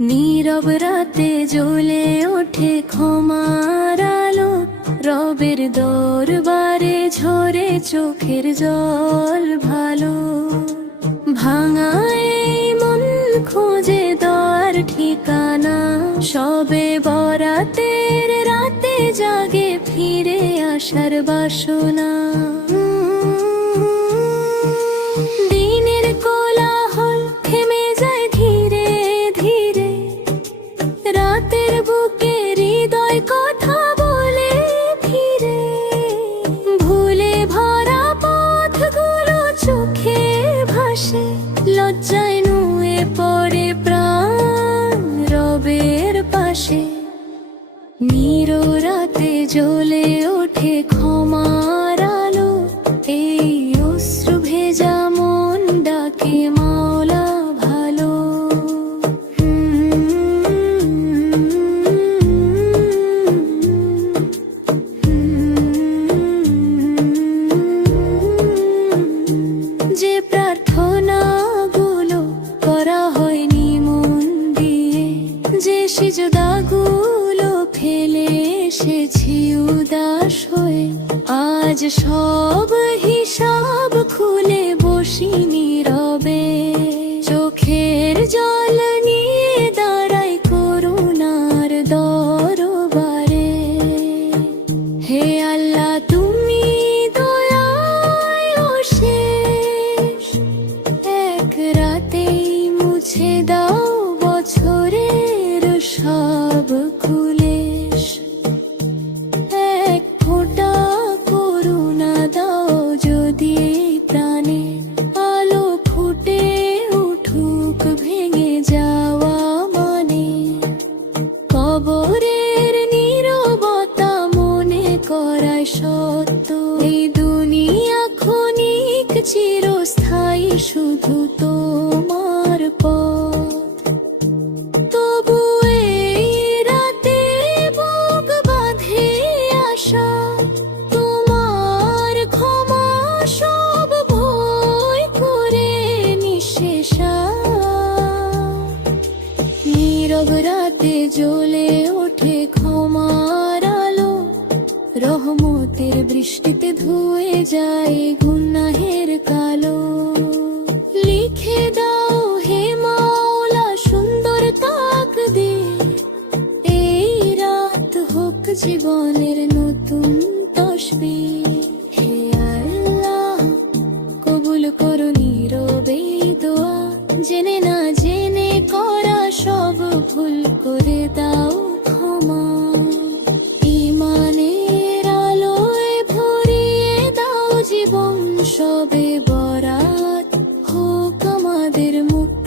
নীরব রাতে জ্বলে ওঠে ক্ষমার আলো। রবের দরবারে ঝরে চোখের জল ভালো। ভাঙায় মন খোঁজে দর ঠিকানা। সবে বরাতের রাতে জাগে ফিরে আসার বাসনা। দিনের কোলাহল থেমে যায় ধীরে ধীরে। রাতের বুকে হৃদয় কথা বলে ফিরে। ভুলে ভরা পথগুলো চোখে ভাসে। লজ্জায় নুয়ে পড়ে প্রাণ রবের পাশে। রাতে জ্বলে ওঠে ক্ষমার আলো। এই অশ্রু ভেজা মন ডাকে মাওলা ভালো। যে প্রার্থনা গুলো করা হয়নি মন দিয়ে, যে সিজদাগুলো ফেলে এসেছি উদাস হয়ে। আজ সব হিসাব খুলে বসি নীরবে। চোখের জল নিয়ে দাঁড়াই করুণার দরবারে। হে আল্লাহ, তুমি দয়ায় শেষ এক রাতেই মুছে দাও চিরস্থায়ী শুধু তোমার পথ। তবু এই রাতে বুক বাঁধে আশা, তোমার ক্ষমা সব ভয় করে নিঃশেষা। নীরব রাতে জ্বলে রহমতের বৃষ্টিতে ধুয়ে যায় গুনাহের কালো। লিখে দাও হে মাওলা সুন্দর তাক দে এই রাত হোক জীবনের নতুন তসবি হে আল্লাহ, কবুল করো নীরবে দোয়া। জেনে না বরাত হোক আমাদের মুক্ত।